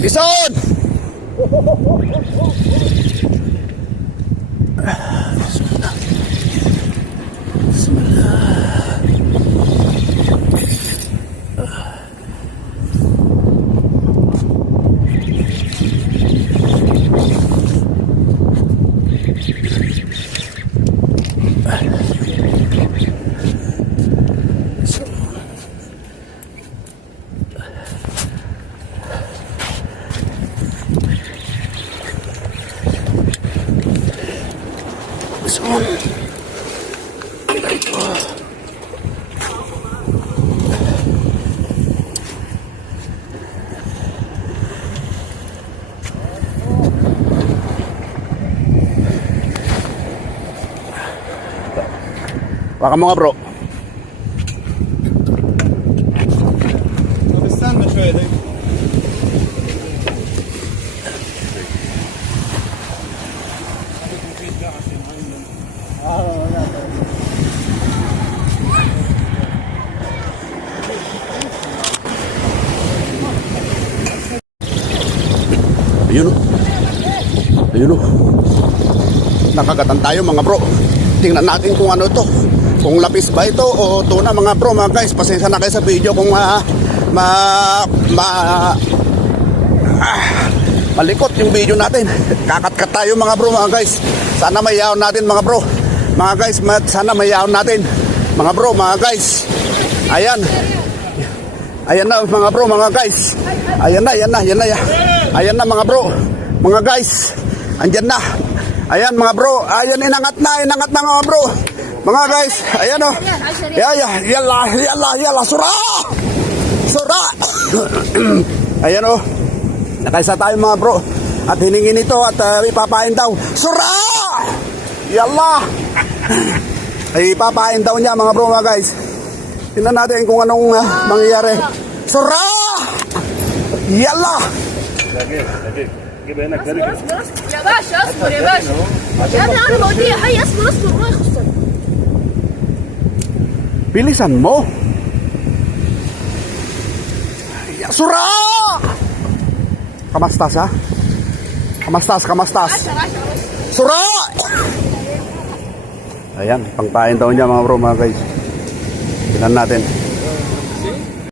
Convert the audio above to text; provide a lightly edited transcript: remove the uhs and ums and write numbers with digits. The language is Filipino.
Bison! Baka mga bro. استنى شوية دقيقة. Ayun o. Ayun o. Nakagatan tayo mga bro. Tingnan natin kung ano to. Kung lapis ba ito o tuna mga bro, mga guys. Pasensya na kayo sa video kung malikot yung video natin. Kakat-kat tayo mga bro, mga guys. Sana mayaon natin mga bro. Mga guys, sana mayaon natin. Mga bro, mga guys. Ayan. Ayan na mga bro, mga guys. Ayan na, ayan na, ayan na. Ayan na mga bro. Mga guys. Andyan na. Ayan mga bro. Ayan, inangat na mga bro. Mga guys, ayan o. Yalla, sura! Sura! Ayan o. Nakaisa tayo mga bro. At hiningin ito at ipapain daw. Sura! Yalla! Ay ipapain daw niya mga bro, mga guys. Tingnan natin kung anong mangyayari. Sura! Yalla! جيب هنا كده. يا باشا اصبر يا باشا. يا ابني انا بوديه حي اصبر الله يخسر. Bilisan mo. Sura! Kamastas ha? Kamastas. Sura! Ayan, pangpain daw niya mga bro, mga guys. Tingnan natin.